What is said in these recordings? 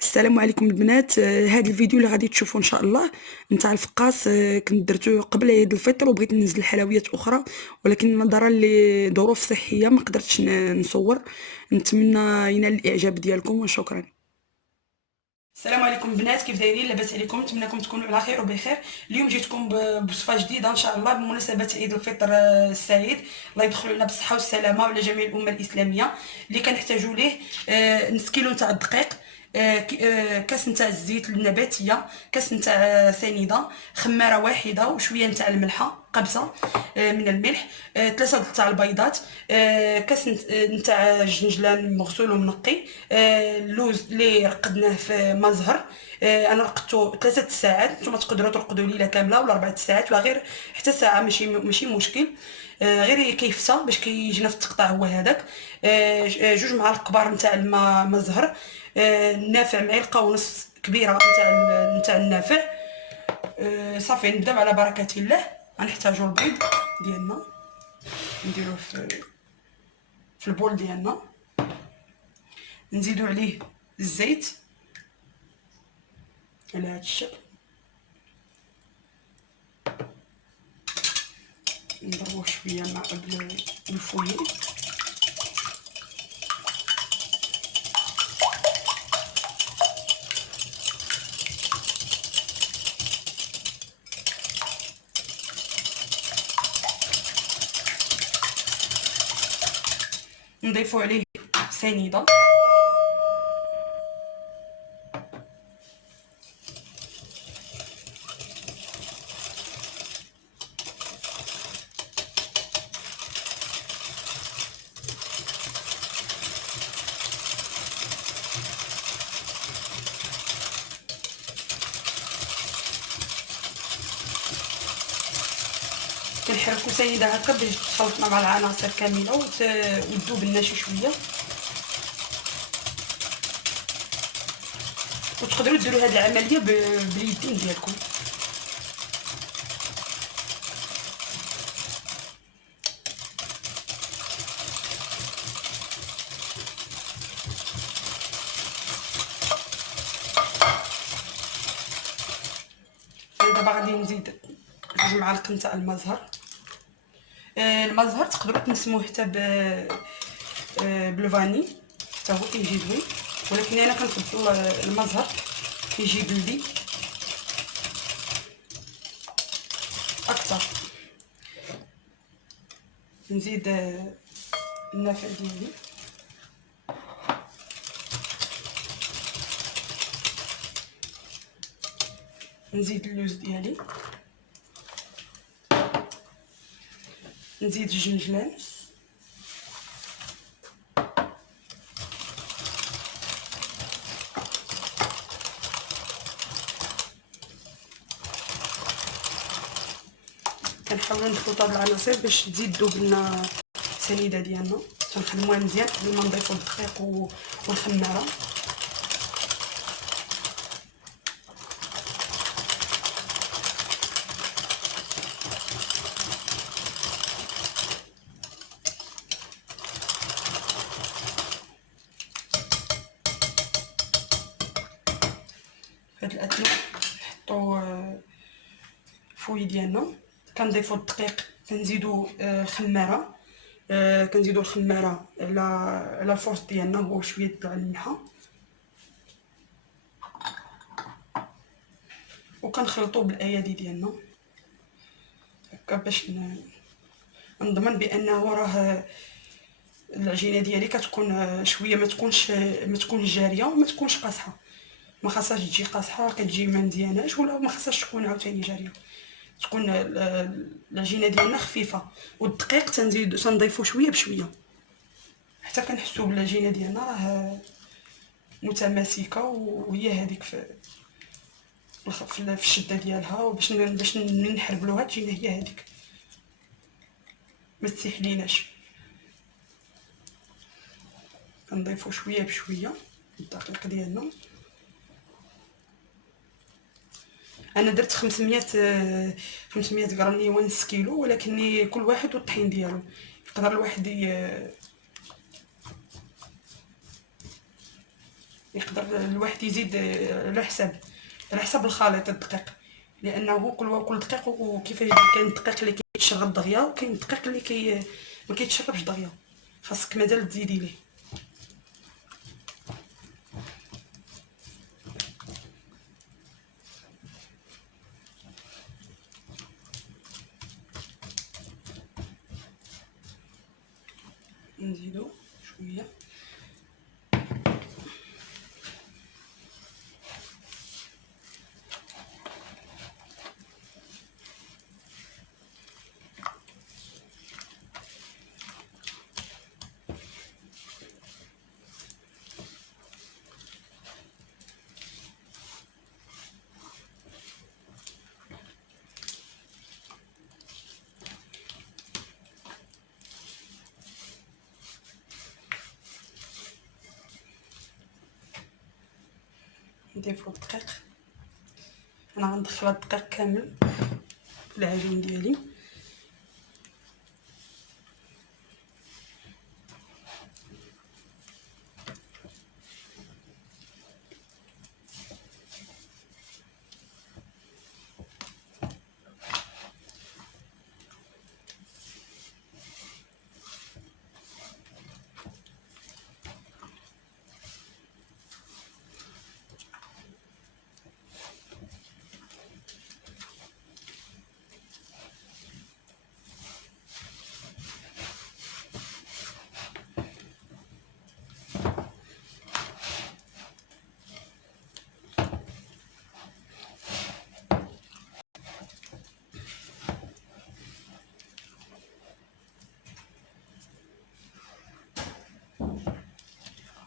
السلام عليكم البنات. هذا الفيديو اللي غادي تشوفوا ان شاء الله نتاع الفقاس. كنت درتو قبل عيد الفطر وبغيت ننزل حلويات اخرى، ولكن نظرا لظروف صحيه ما قدرتش نصور. نتمنى ينال الاعجاب ديالكم وشكرا. السلام عليكم البنات، كيف دايرين؟ لاباس عليكم؟ نتمنىكم تكونوا على خير وبخير. اليوم جيتكم بوصفه جديده ان شاء الله بمناسبه عيد الفطر السعيد. الله يدخل لنا بالصحه والسلامه وعلى جميع الامه الاسلاميه. اللي كنحتاجوا ليه نص كيلو نتاع الدقيق، كاس نتاع الزيت النباتيه، كاس نتاع سنيده، خماره واحده وشويه نتاع الملحه، قبصه من الملح، 3 تاع البيضات، كاس نتاع الجنجلان مغسول ومنقي، اللوز اللي رقدناه في ماء زهر. انا رقدته 3 ساعات، نتوما تقدروا ترقدوا ليله كامله ولا 4 ساعات ولا غير حتى ساعه، ماشي مشكل. غير كيفته باش كيجينا في التقطاع هو هذاك. 2 معالق كبار نتاع الماء زهر. النافع معلقه ونص كبيره نتاع النافع. صافي نبداو على بركه الله. غنحتاجوا البيض ديالنا، نديروه في البول ديالنا، نزيدوا عليه الزيت على هذا الشكل، نضربوه شويه مع بالفويل. نضيفوا عليه سنيده، كنحركو سنيده هكا باش تخلطنا مع العناصر كامله وتذوب لنا شي شويه. وتقدروا ديروا هذه العمليه باليدين ديالكم. دابا غادي نزيد 2 معالق نتاع الماء زهر. الماء زهر تقدروا تنسموه حتى بالفاني، حتى هو كيجي زوين، ولكن انا كنفضل الماء زهر، كيجي بلدي اكثر. نزيد النافع ديالي، نزيد اللوز ديالي، نزيد الجنجلان، كنحاولوا نخلطوا هاد العناصر باش تزيد تذوب لنا السنيده ديالنا. تنخدموها مزيان قبل ما نضيفوا الدقيق والخماره. في هاد الاثناء نحطوا الفوي ديالنا، كنضيفوا الدقيق، كنزيدوا الخماره، كنزيدوا الخماره على الفرص ديالنا هو شويه تاع الملحه، وكنخلطوا بالايادي ديالنا هكا باش نضمن بانه راه العجينه ديالي كتكون شويه ما تكونش جاريه وما تكونش قاصحه. ما خاصهاش تجي قاصحه كتجي ما مزياناش، ولا ما خاصهاش تكون عاوتاني جاريه، تكون العجينه ديالنا خفيفه. والدقيق تنضيفو شويه بشويه حتى كنحسوا بالعجينه ديالنا راه متماسكه، وهي هذيك في الشده ديالها، وباش نحربلوها تجينا هي هذيك، ما تسيحليناش. كنضيفو شويه بشويه الدقيق ديالنا. انا درت 500 غرام نيوان نص كيلو، ولكن كل واحد والطحين ديالو. يقدر الواحد يقدر الواحد يزيد على حساب الخليط الدقيق، لانه كل دقيق وكيفاش كاين الدقيق اللي كيشرب دغيا وكاين الدقيق اللي ما كيتشربش دغيا، خاصك مازال تزيدي ليه. نزيدو شويه نضيفو الدقيق. انا غندخل الدقيق كامل في العجين ديالي.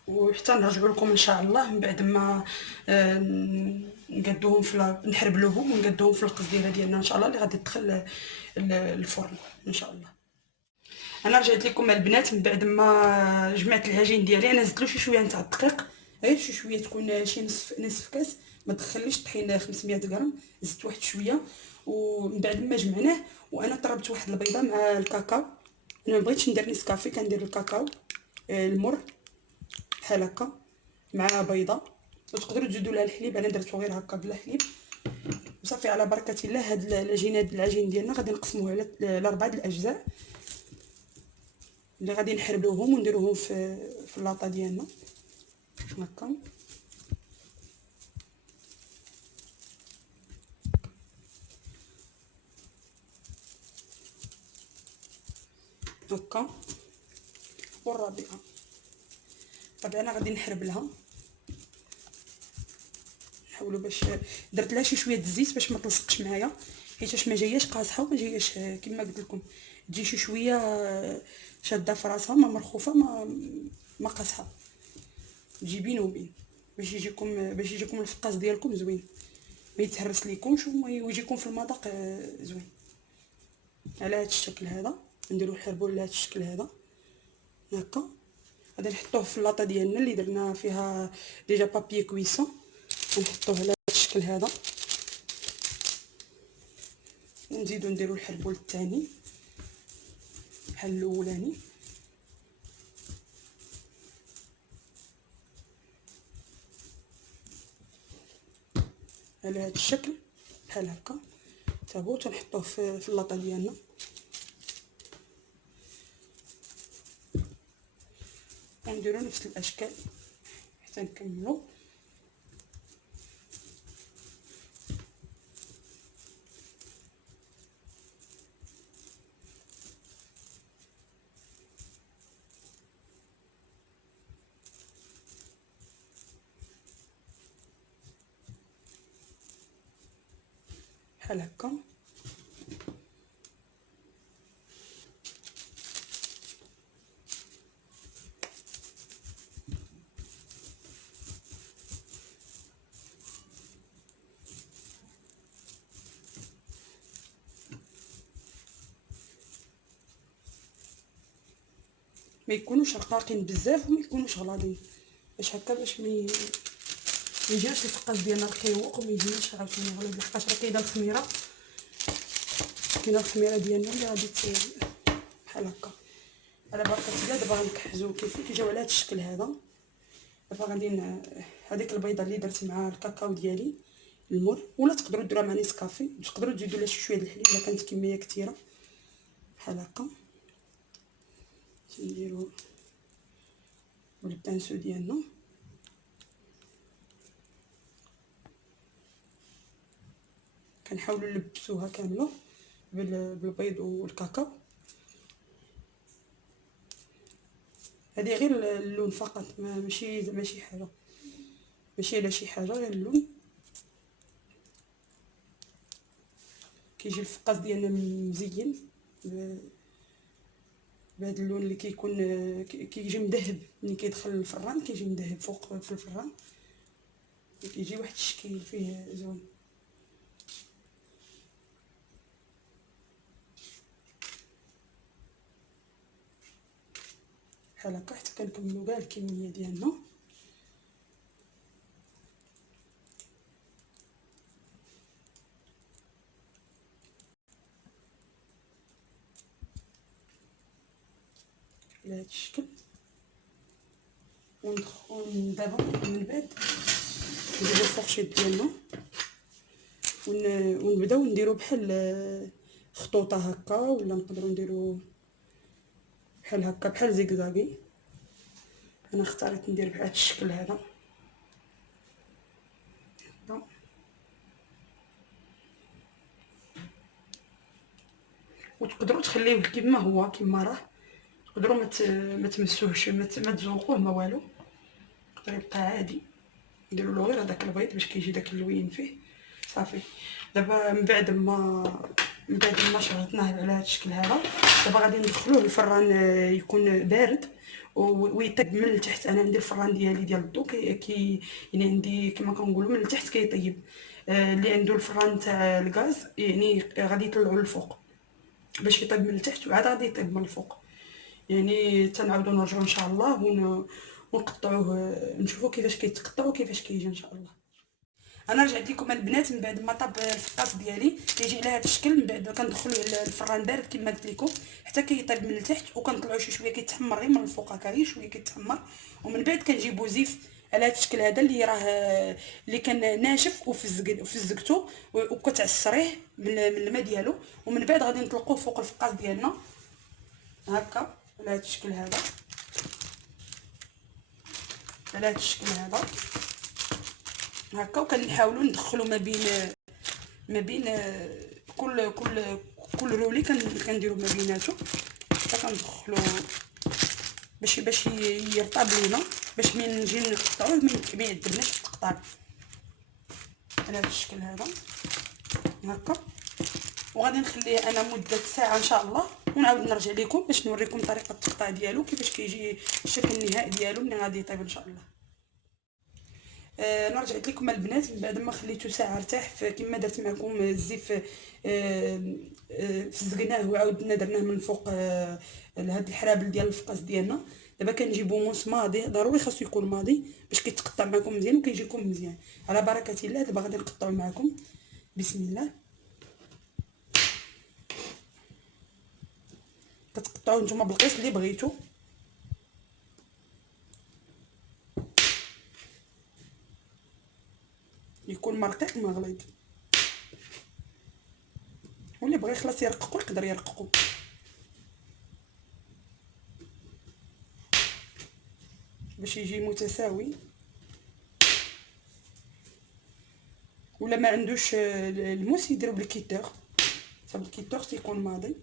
وحتى نرجعوا لكم ان شاء الله من بعد ما نقادوهم نحربلوهم ونقادوهم في القصديره ديالنا ان شاء الله اللي غادي تدخل الفرن ان شاء الله. انا رجعت لكم البنات من بعد ما جمعت العجين ديالي. انا زدت له شويه نتاع الدقيق، غير شويه تكون شي نصف كاس، ما تدخليش طحين 500 غرام، زدت واحد شويه. ومن بعد ما جمعناه وانا طربت واحد البيضه مع الكاكاو. انا ما بغيتش ندير نسكافي، كندير الكاكاو المر بحال هكا مع بيضه، وتقدروا تزيدوا لها الحليب. انا درتو غير هكا بلا حليب وصافي. على بركه الله. هاد العجين ديالنا غادي نقسموه على 4 الاجزاء اللي غادي نحربلوهم ونديروهم في اللاطه ديالنا هكا. هكا والرابعه انا غادي نحرب لها. نحاولوا باش درت لها شويه الزيت باش ما تلصقش معايا، حيت ما جاياش قاصحه وما جاياش كما قلت لكم، تجي شويه شاده في راسها، ما مرخوفه ما قاصحه، تجي بين وبين باش يجيكم الفقاس ديالكم زوين، ما يتهرس ليكمش ويجيكم في المذاق زوين. على هذا الشكل هذا نديرو الحربو على هذا الشكل هذا هكا. غادي نحطوه في اللاطه ديالنا اللي درنا فيها ديجا بابي كويسون، ونحطوه على هذا الشكل هذا ونزيدو نديرو الحربول الثاني بحال الاولاني على هذا الشكل بحال هكا حتى هو، تنحطوه في اللاطه ديالنا. ونديرو نفس الاشكال حتى نكملو. بحال هكا ما يكونوش رقاقين بزاف وما يكونوش غلاضين، باش هكا باش ما يجيوش الفقاس ديالنا رقيق وما يجيوش عاوتاني غليظ، لحقاش راه كاينه الخميره ديالنا اللي غادي بحال هكا. على بركه الله دابا غنكحزو كيف كيجيو على هذا الشكل هذا دابا غادي هذيك البيضه اللي درت مع الكاكاو ديالي المر، ولا تقدروا ديروها مع نيسكافي، تقدروا تزيدوا لها شويه د الحليب الا كانت كميه كثيره بحال هكا. نديرو البانسو ديالنا، كنحاولوا نلبسوها كامله بالبيض والكاكاو. هذه غير اللون فقط، ماشي حاجه، ماشي على شي حاجه، غير اللون. كيجي الفقاس ديالنا مزيين بهذا اللون اللي كيكون كيجي مذهب. ملي كيدخل الفران كيجي مذهب فوق في الفران، كيجي واحد الشكل فيه زوين. بحال هكا حتى كنكملوا كاع الكميه ديالنا. على هذا الشكل. دابا من بعد نديرو الفورشيط ديالنا ونبداو نديرو بحال خطوطه هكا، ولا نقدروا نديرو بحال هكا بحال زيكزاكي. انا اختاريت ندير بهذا الشكل هذا. وتقدروا تخليوه كما هو كما راه، تقدروا ما تمسوهش، ما تزوقوه ما والو، يقدر يبقى عادي. نديروا له غير هذاك البيض باش كيجي داك اللوين فيه صافي. دابا من بعد ما شرطناه على هذا الشكل هذا، دابا غادي ندخلوه الفران يكون بارد ويطيب من التحت. انا عندي الفران ديالي ديال الضو كي يعني عندي كما كنقولوا من التحت كيطيب. اللي عنده الفران تاع الغاز يعني غادي يطلعوا للفوق باش يطيب من التحت وعاد غادي يطيب من الفوق. يعني تنعاودوا نرجعوا ان شاء الله ونقطعوه، نشوفوا كيفاش كيتقطع وكيفاش كيجي ان شاء الله. انا رجعت لكم البنات من بعد ما طاب الفقاس ديالي كيجي على هذا الشكل. من بعد كندخلوه الفران بارد كما قلت لكم حتى كيطيب من التحت، وكنطلعوه شويه كيتحمر غير من الفوق هكا، غير شويه كيتحمر. ومن بعد كنجيبو زيف على هذا الشكل هذا اللي راه اللي كان ناشف وفزقتو وكتعصريه من الماء ديالو. ومن بعد غادي نطلقوه فوق الفقاس ديالنا هكا على هذا الشكل هذا، على هذا الشكل هذا هكا. وكنحاولوا ندخلوا ما بين كل رولي كنديروا ما بيناتو حتى كندخلوا باش يرطب لينا، باش ملي نجي نقطعوه ما يعذبناش في التقطاع. على هذا الشكل هذا هكا. وغادي نخليه انا مده ساعه ان شاء الله، ونعاود نرجع لكم باش نوريكم طريقه التقطاع ديالو كيفاش كيجي الشكل النهائي ديالو ملي غادي يطيب ان شاء الله. انا رجعت لكم البنات من بعد ما خليته ساعه ارتاح كما درت معكم الزيف. فزقناه وعاودنا درناه من فوق لهاد الحرابل ديال الفقاس ديالنا. دابا كنجيبو موس ماضي، ضروري خاصو يكون ماضي باش كيتقطع معكم مزيان وكيجيكم مزيان. على بركه الله دابا غادي نقطعو معكم بسم الله. كتقطعوه نتوما بالقيس اللي بغيتو. يكون ما رقيق ما غليظ، واللي بغى يخلص يرققو يقدر يرققو. باش يجي متساوي. ولا ما عندوش الموس يديرو بالكيتور، صافي الكيتور تيكون ماضي.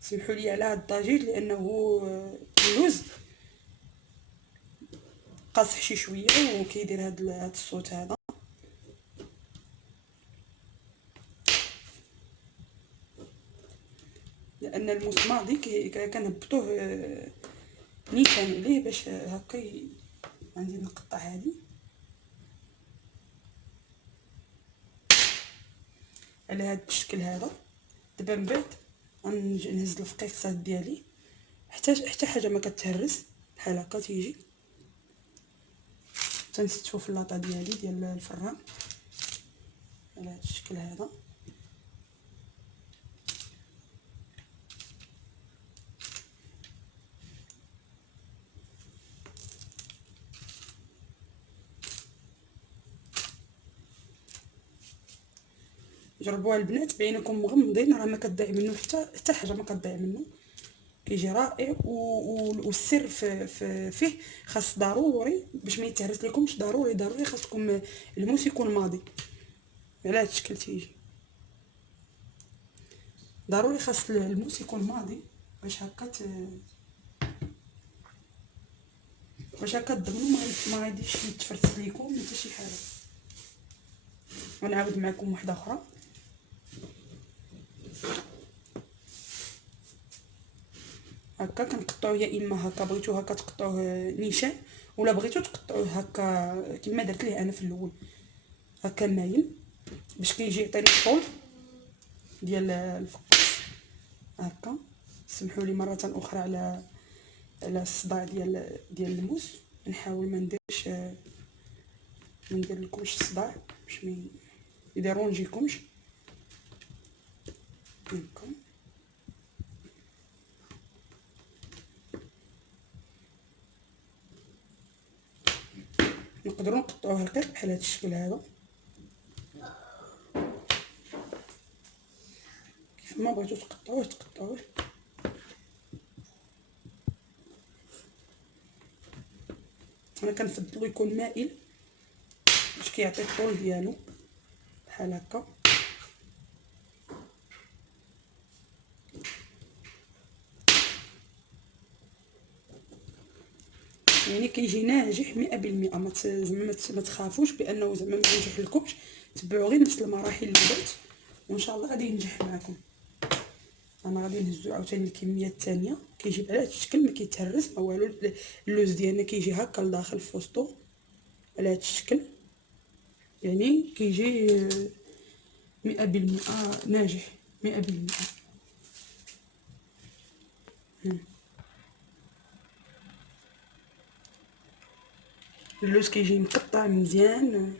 سمحوا لي على هذا الضجيج لانه اللوز قاصح شي شويه وكيدير هذا الصوت هذا. لان الموس ماضي كنهبطوه نيشان عليه باش هكا عندي نقطع هذه على هذا الشكل هذا. دابا من بعد غنجي نهز الفقيقصات ديالي حتى حاجه ما كتهرس بحال هكا تيجي. تنستفو في اللاطه ديالي ديال الفران على هذا الشكل هذا. جربوها البنات بعينكم مغمضين، راه ما كتضيع منه حتى حاجه، ما كتضيع منه، كيجي رائع. والسر فيه خاص ضروري باش ما يتهرس لكمش، ضروري خاصكم الموس يكون ماضي. على هذا الشكل تيجي ضروري، خاص الموس يكون ماضي باش هكا تضمنوا ما غاديش يتفرس ليكم حتى شي حاجه. ونعاود معكم واحده اخرى. هكا كنقطعوه، يا اما هكا بغيتو هكا تقطعوه نيشان، ولا بغيتو تقطعوه هكا كما درت ليه انا في الاول هكا مايل، باش كيجي يعطيني الطول ديال الفقاس هكا. سمحوا لي مره اخرى على الصداع ديال الموس. نحاول ما ندير لكمش الصداع باش ما يديرونجيكمش هكا. نقدروا نقطعوه رقيق بحال هذا الشكل هذا، كيف ما بغيتو تقطعوه. انا كنفضلو يكون مائل باش كيعطي الطول ديالو بحال هكا. يعني كيجي ناجح 100%. ما تخافوش بانه زعما ما ينجح لكمش، تبعوا غير نفس المراحل اللي درت وان شاء الله غادي ينجح معكم. انا غادي نهزو عاوتاني الكميه الثانيه. كيجي على هذا الشكل، ما كيتهرس ما والو. اللوز ديالنا كيجي هكا لداخل في وسطو على هذا الشكل، يعني كيجي 100% ناجح 100%. اللوز كيجي مقطع مزيان.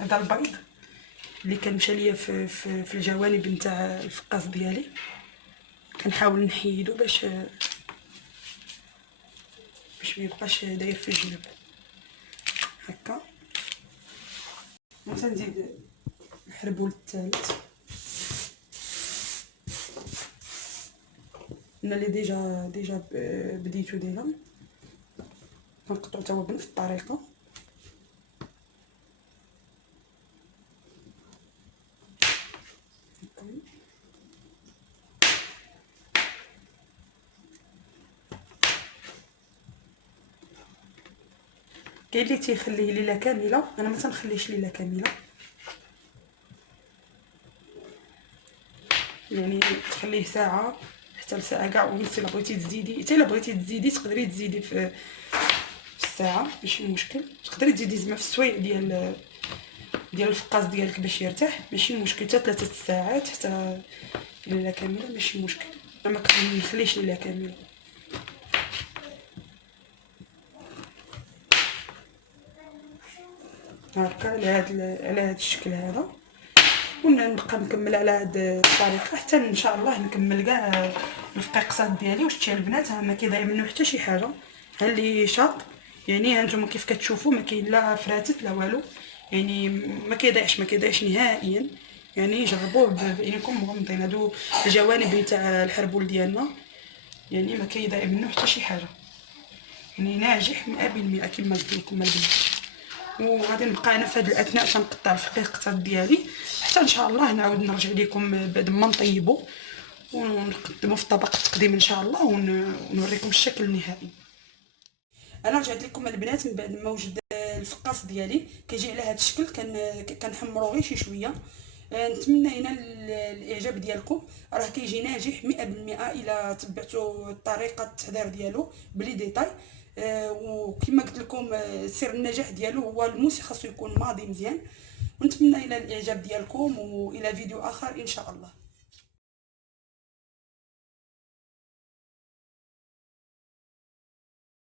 هذا البيض اللي كان مشى ليا في الجوانب نتاع الفقاس ديالي، كنحاول نحيدو باش ما يبقاش داير في الجنب هكا. وتنزيد الحربول الثالث. انا اللي ديجا بديتو ديجا كنقطعو توا بنفس الطريقه. كاين اللي تيخليه ليله كامله، انا ما تنخليش ليله كامله، يعني تخليه ساعه حتى لساعه كاع ونص. الا بغيتي تزيدي تقدري تزيدي في الساعه، ماشي مشكل. تقدري تزيدي زعما في السوايع ديال الفقاس ديالك باش يرتاح، ماشي مشكل. حتى 3 ساعات حتى ليله كامله ماشي مشكل. انا ما كنخليش ليله كامله هكا على هذا الشكل هذا. ونبقى نكمل على هذه الطريقه حتى ان شاء الله نكمل كاع الفقيقسات ديالي. واش تشي البنات ما كيضيع منه حتى شي حاجه. ها اللي شاط يعني هانتوما كيف كتشوفوا ما كاين لا فراتت لا والو، يعني ما كيضيعش نهائيا. يعني جربوه بعينكم مغمضين. هادو الجوانب نتاع الحربول ديالنا يعني ما كيضيع منه حتى شي حاجه، يعني ناجح 100% كما قلت لكم البنات. وغادي نبقى انا في هذه الاثناء تنقطع الفقيقات ديالي حتى ان شاء الله نعاود نرجع لكم بعد ما نطيبو ونقدمو في طبق التقديم ان شاء الله ونوريكم الشكل النهائي. انا رجعت لكم البنات من بعد ما وجد الفقاس ديالي كيجي على هذا الشكل. كنحمرو غير شي شويه. نتمنى هنا الاعجاب ديالكم. راه كيجي ناجح 100% الا تبعتوا طريقه التحضير ديالو بلي ديتاي. وكما قلت لكم سر النجاح ديالو هو الموس، خاصو يكون ماضي مزيان. ونتمنى الى الاعجاب ديالكم والى فيديو اخر ان شاء الله.